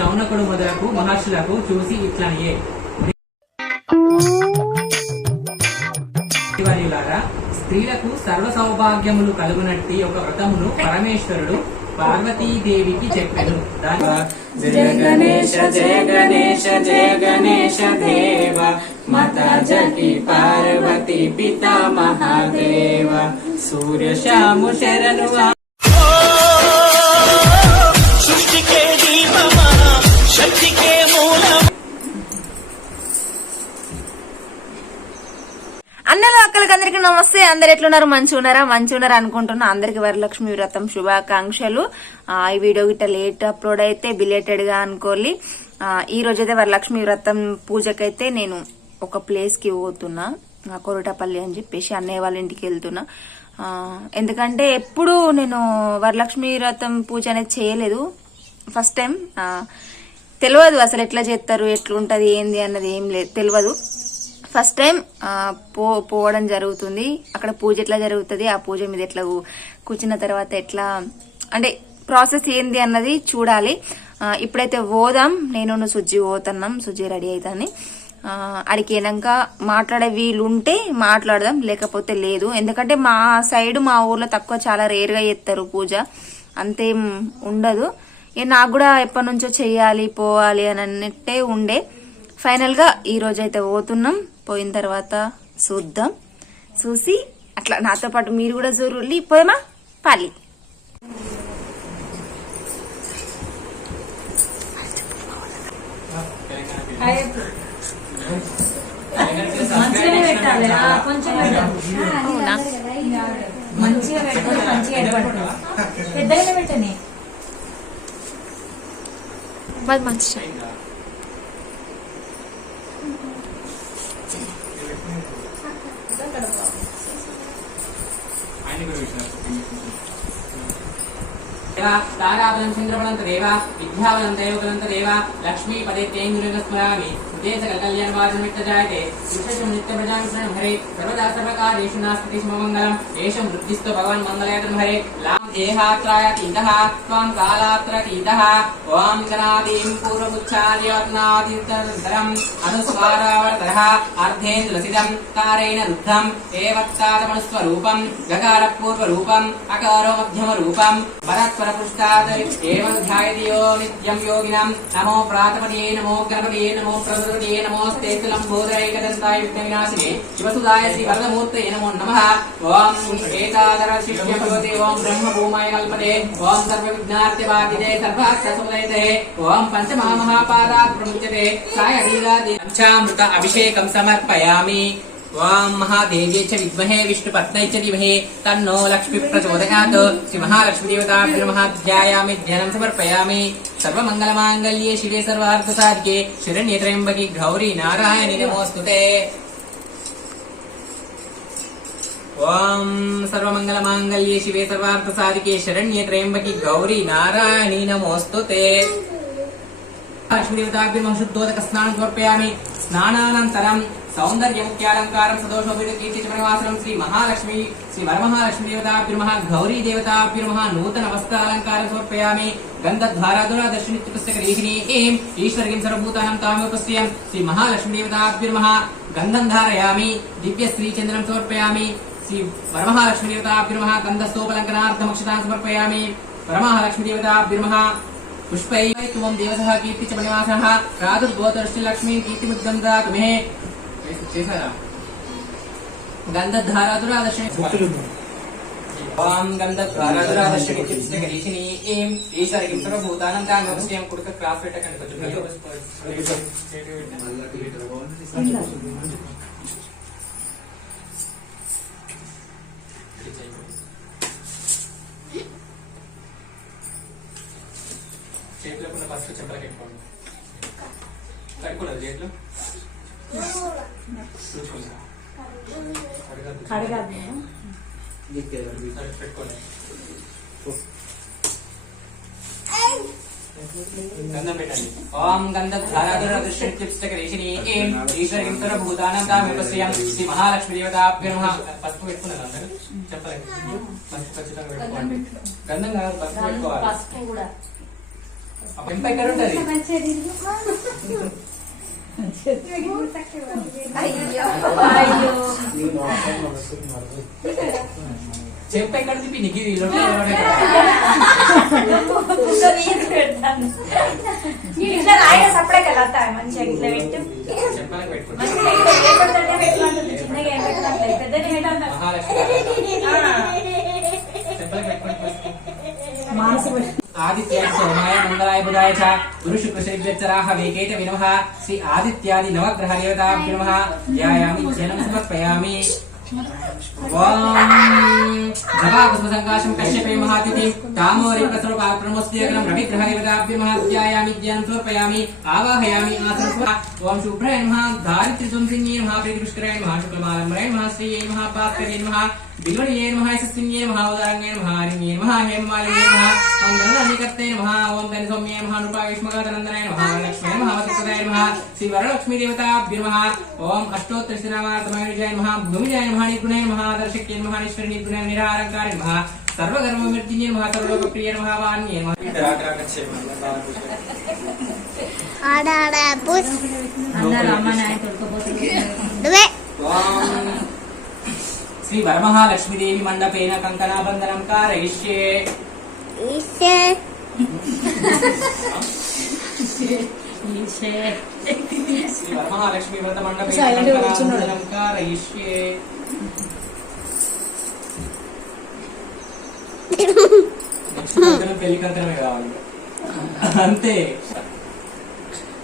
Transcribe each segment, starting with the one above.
శౌనకుడు మొదలకు మహర్షులకు చూసి ఇట్లనియే. స్త్రీలకు సర్వ సౌభాగ్యములు కలుగునట్టి ఒక వ్రతమును పరమేశ్వరుడు పార్వతీదేవికి చెప్పెను. జయ గణేశ జయ గణేశ జయ గణేశ దేవ మాతా జటి పార్వతి పితా మహాదేవ సూర్య శ్యాము శరణు సృష్టికే దీపమా శక్తికే మూలం. అన్నలు అక్కలకి అందరికి నమస్తే. అందరు ఎట్లున్నారు? మంచిగా ఉన్నారా అనుకుంటున్నా. అందరికి వరలక్ష్మి వ్రతం శుభాకాంక్షలు. ఈ వీడియో గిట్ట లేట్ అప్లోడ్ అయితే బిలేటెడ్ గా అనుకోవాలి. ఈ రోజైతే వరలక్ష్మి వ్రతం పూజకైతే నేను ఒక ప్లేస్ కి పోతున్నా, కొరటపల్లి అని చెప్పేసి అన్నయ్య వాళ్ళ ఇంటికి వెళ్తున్నా. ఎందుకంటే ఎప్పుడు నేను వరలక్ష్మి వ్రతం పూజ అనేది చేయలేదు. ఫస్ట్ టైం తెలియదు అసలు ఎట్లా చేస్తారు, ఎట్లుంటది, ఏంది అన్నది ఏం లేదు, తెలియదు. ఫస్ట్ టైం పోవడం జరుగుతుంది. అక్కడ పూజ ఎట్లా జరుగుతుంది, ఆ పూజ మీద ఎట్లా కూర్చున్న తర్వాత ఎట్లా అంటే ప్రాసెస్ ఏంది అన్నది చూడాలి. ఇప్పుడైతే పోదాం. నేను సుజ్జి పోతున్నాం, సుజ్జి రెడీ అవుతాను. అడిగినాక మాట్లాడే వీలుంటే మాట్లాడదాం, లేకపోతే లేదు. ఎందుకంటే మా సైడ్ మా ఊర్లో తక్కువ, చాలా రేర్ గా చేస్తారు పూజ, అంతేం ఉండదు. నాకు కూడా ఎప్పటి నుంచో చెయ్యాలి పోవాలి అని అన్నట్టే ఉండే. ఫైనల్ గా ఈ రోజు అయితే పోతున్నాం. పోయిన తర్వాత చూద్దాం, చూసి అట్లా నాతో పాటు మీరు కూడా జూరుల్లి పోయమా పాలి. మంచిగా పెట్టుకుని మంచిగా పెద్దగా పెట్టని మంచి తారాబలం చంద్రబలంత దేవ విద్యాబలం దైవబలంత దేవ లక్ష్మీ పదే తేంగురుగస్మరామి ఉదేశ కళ్యాణవాదమిత్త జాయతే విశేషం నిత్య ప్రజాంశనం హరే సర్వదా సర్వకార్యేషు నాస్తి మంగళం ఏషం వృద్ధిస్తో భగవాన్ మంగళయతం హరే లాం దేహాత్రాయతీతః త్వం కాలాత్రతీతః ఓం గణాదీం పూర్వముచ్చార్యవత్నాదితరం అనుస్వారావర్తః అర్ధేంద్రసిదం కారేణ రుద్ధం ఏవత్తాదమనుస్వరూపం గకార పూర్వరూపం అకారో మధ్యమరూపం పరస్పరపుష్టాద్ ఏవం ధ్యాయతి యో నిత్యం యోగినం నమో ప్రాతపదే నమో గణపదే నమో ప్రకృతపదే నమోస్తే లంబోదరైకదంతాయ విఘ్నవినాశినే శివసుదాయ శ్రీ వరదమూర్తయే నమో నమః. ఓం ఏతాదర శిష్య భగవతే ఓం బ్రహ్మ భూమాయ కల్పతే ఓం సర్వ విఘ్నార్తివాదిదే సర్వార్థసముదయతే ఓం పంచమహాపాదాత్ ప్రముచ్యతే సాయలీలాదే పంచామృత అభిషేకం సమర్పయామి. ఓం మహాదేవ్యై చ విద్మహే విష్ణుపత్న్యై చ ధీమహి తన్నో లక్ష్మీ ప్రచోదయాత్. శ్రీ మహాలక్ష్మీదేవతాభ్యో నమః ధ్యాయామి, ధ్యానం సమర్పయామి. సర్వమంగళమాంగళ్యే శివే సర్వార్థసాధికే శరణ్యే త్రయంబకే గౌరీ నారాయణి నమోస్తుతే. ఓం సర్వమంగళమాంగళ్యే శివే సర్వార్థసాధికే శరణ్యే త్రయంబకే గౌరీ నారాయణి నమోస్తుతే. లక్ష్మీదేవతాభ్యో నమః శుద్ధోదక స్నానం సమర్పయామి. స్నానానంతరం సౌందర్యముఖ్యాలంకారం సదోషోభికీర్తిచమనివాసనం శ్రీ మహాలక్ష్మి శ్రీ వరమహాలక్ష్మీదేవతాభ్యో నమః గౌరీ దేవతాభ్యో నమః నూతన వస్త్రాలంకారం సమర్పయామి. గంధద్వారాదురా దర్శనిత్యపుస్తకరీహిణీ ఏం ఈశ్వరీం సర్వభూతానాం తామోపశ్రియం శ్రీ మహాలక్ష్మీదేవతాభ్యో నమః గంధం ధారయామి. దివ్య శ్రీచంద్రం సమర్పయామి. శ్రీ వరమహాలక్ష్మీదేవతాభ్యో నమః గంధస్తోపలంకనార్థమక్షతాన్ సమర్పయామి. వరమహాలక్ష్మీదేవతాభ్యో నమః పుష్పై త్వం దేవసః కీర్తిచమనివాసః ప్రాదుర్భూతశ్రీ కీర్తిముద్గం దాతు మే. చేశారా? గంధధారాదురాదర్శని ఓం గంధధారాదురాదర్శని చిత్తగరీషిని ఏం ఈశ్వరీం సర్వభూతానాం తామోపశ్రియం. కుడుక క్రాస్ పెట్టకండి కొంచెం. చేతిలో కొన్ని ఫస్ట్ చెంపలకి పెట్టుకోండి. కడుక్కోలేదు చేతిలో పెట్టుకోండి. గంధం పెట్టండి. ఓం గంధధారాదురాదర్శని ఏం ఈశ్వరీం సర్వభూతానాం తామోపశ్రియం శ్రీ మహాలక్ష్మీదేవతాభ్యో నమః. పసుపు పెట్టుకున్నారు అందరూ చెప్పలేదు. పసుపు ఖచ్చితంగా పెట్టుకోండి. గంధం కాదు, పసుపు పెట్టుకోవాలి. పెంప ఎక్కడ ఉంటది? చెంప ఎక్కడ తిప్పి నీకు ఇట్లా రాయిగా సపడే కదా మంచిగా ఇట్లా పెట్టు చెప్పాలకు పెట్టుకుంటా. చిన్నగా ఏం పెట్టాలి పెద్దగా పెట్టాలి చెప్పాలకు పెట్టుకుంటా. ఆదిత్యాయ సోమాయ మంగళాయ బుధాయ చ గురు శుక్ర శనిశ్చరాః వేకేత వినమః శ్రీ ఆదిత్యాది నవగ్రహ దేవతాభ్యో నమః ధ్యాయామి జనం సమర్పయామి. కశ్యపే మహాతిథి కామోరి ప్రసరూపాత్మోస్త్యగ్రం రవిగ్రహ దేవతాభ్యో నమః ధ్యాయామి ధ్యానం సమర్పయామి ఆవాహయామి ఆసనస్వ. ఓం శుభ్రాయ నమః దారిద్ర్య సంసిన్యే నమః ప్రీతి పుష్కరాయ నమః శుక్లమాలంబరాయ నమః శ్రీయే నమః భాస్కరే నమః బిల్వణియే నమః యశస్విన్యే నమః ఉదారంగే నమః హరిణ్యే నమః హేమమాలిన్యే నమః ఓం గణనాధికర్తే నమః ఓం ధన సౌమ్యే నమః నృపాయుష్మగతనందనాయ నమః వరలక్ష్మీ నమః వసుప్రదాయ నమః శ్రీ వరలక్ష్మీ దేవతాభ్యో నమః ఓం అష్టోత్తరశతనామార్తమయుజాయ నమః భూమిజాయ నమః నిర్గుణాయ నమః దర్శక్యే నమః ఈశ్వరి నిర్గుణాయ నిరాలంకారాయ నమః సర్వకర్మమూర్తిన్యే నమః సర్వలోకప్రియే నమః వాణ్యే నమః. శ్రీ వరమహాలక్ష్మీదేవి మండపేన కంకణాబంధనం కారయిష్యే. శ్రీ వరమహాలక్ష్మీ వ్రత మండపేన కంకణాబంధనం కారయిష్యే. పెళ్లి కంకణమే కావాలి అంతే.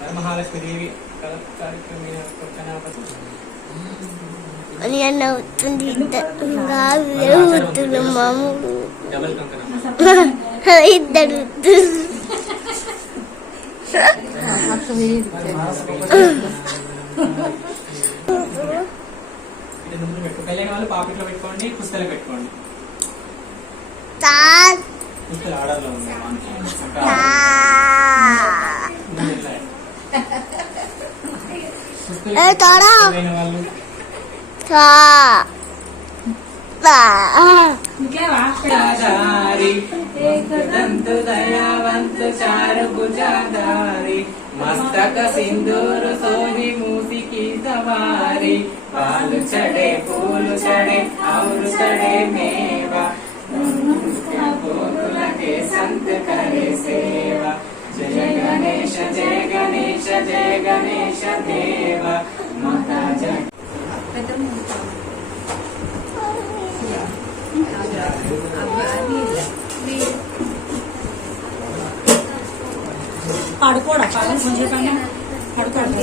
వరమహాలక్ష్మీదేవి అని అన్న అవుతుంది మామూలు డబల్ కంకణం. ఇద్దరు కళ్యాణ వాళ్ళు పాపిట్లో పెట్టుకోండి, పుస్తలు పెట్టుకోండి. పుస్తలు ఆర్డర్లో ఉంది. వాళ్ళు మస్తక సింధూరు సోని మూసికి సవారి పాలు చడే పూలు చడే ఔరు చడే మేవా పూలకే సంత करे సేవ. జయ గణేశ జయ గణేశ జయ గణేశ దేవ మాతా జయ. పడుకోడా కొంచెం పడుకోండి.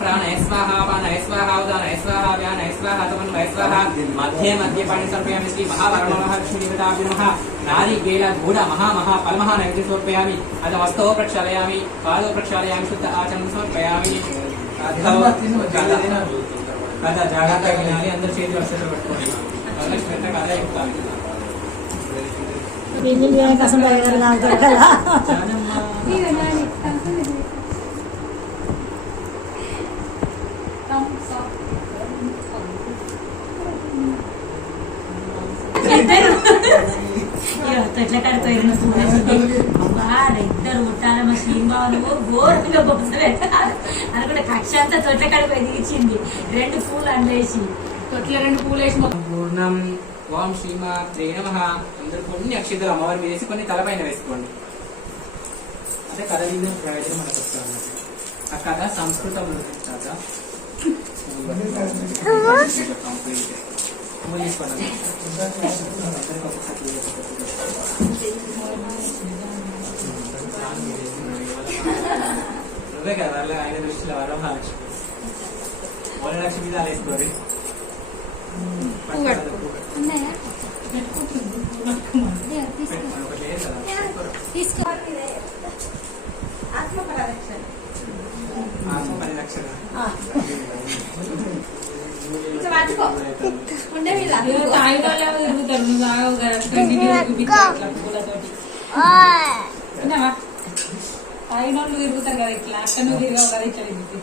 ప్రాణాయ స్వాహా పానాయ స్వాహా ఉదానాయ స్వాహా వ్యానాయ స్వాహా తమన్వయ స్వాహా. మధ్య మధ్య పాణి సమర్పయామి శ్రీ మహావరమహాలక్ష్మీ దేవతాభ్యో నమః. నారీకేళ గూఢ మహా ఫలమహ నైవేద్యం సమర్పయామి. అథ హస్తో ప్రక్షాళయామి పాదో ప్రక్షాళయామి శుద్ధ ఆచమనం సమర్పయామి. కథ జాగ్రత్తగా వినాలి. అందరు చేతి వర్షంలో పెట్టుకోండి. వరలక్ష్మి కథ చెప్తాను. ఎట్లా కడిపోయిన ఇద్దరు ఉంటారు మా శ్రీబాబు గోరుగా బొబ్బ పెట్టారు అనుకుంటే కక్ష అంతా తొట్ల కడిపోయి దిగిచ్చింది. 2 పూలు అండేసి తొట్ల 2 పూలు వేసి పూర్ణం. ఓం శ్రీమాత్రే నమః. అందరూ కొన్ని అక్షింతలు అమ్మవారి మీద వేసి కొన్ని తలపైన వేసుకోండి. అంటే కథ విన్న ప్రయోజనం మనకు వస్తుంది. ఆ కథ సంస్కృతంలో కథ తీసుకోండి. నువ్వే కదా వాళ్ళ ఆయన దృష్టిలో వరమహాలక్ష్మి. వరలక్ష్మి మీద వేసుకోరు. తీసుకో. 10 లక్షలు. తాగినోళ్ళు తిరుగుతారు కదా ఇట్లా అట్లా నువ్వు తిరగవు కదా ఇట్లా తిరుగుతుంది.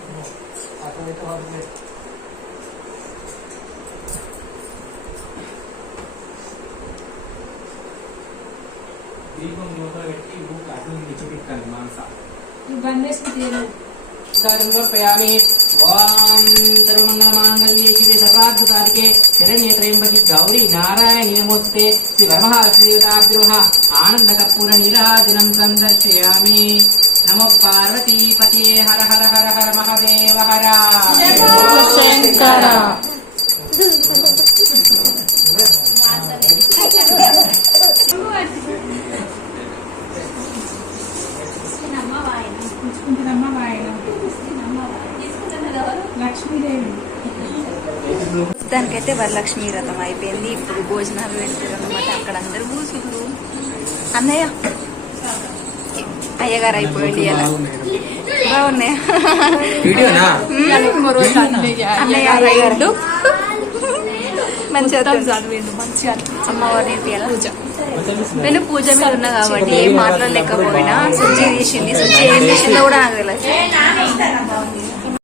దీపం లోపల పెట్టి అటు చూపిస్తాను మాంస ఈ బంద్ చేసి తీయలేదు. సమర్పయామి. ఓం సర్వమంగళమాంగళ్యే శివే సర్వార్థసాధికే శరణ్యే త్రయంబకి గౌరీ నారాయణి నమోస్తుతే శ్రీ వరమహాలక్ష్మీదేవతాభ్యుర్మః ఆనందకర్పూర నీరాజనం సందర్శయామి. నమో పార్వతీపతయే హర హర హర హర మహాదేవ హర శంకర ఉంచుకుంటున్నమ్మ వాయన లక్ష్మీదేవి. దానికైతే వరలక్ష్మి వ్రతం అయిపోయింది. ఇప్పుడు భోజనాలు పెడతారు అనమాట. అక్కడ అందరు కూర్చుంటారు. అన్నయ్య అయ్యగారు అయిపోయింది ఇలా బాగున్నాయా అన్నయ్య అయ్యగారు మంచిగా అమ్మవారిని నేను పూజ మీద ఉన్నా కాబట్టి ఏం మాట్లాడలేకపోయినా శుచి తీసింది. శుచి ఏం చేసిందో కూడా నాకు తెలియదు.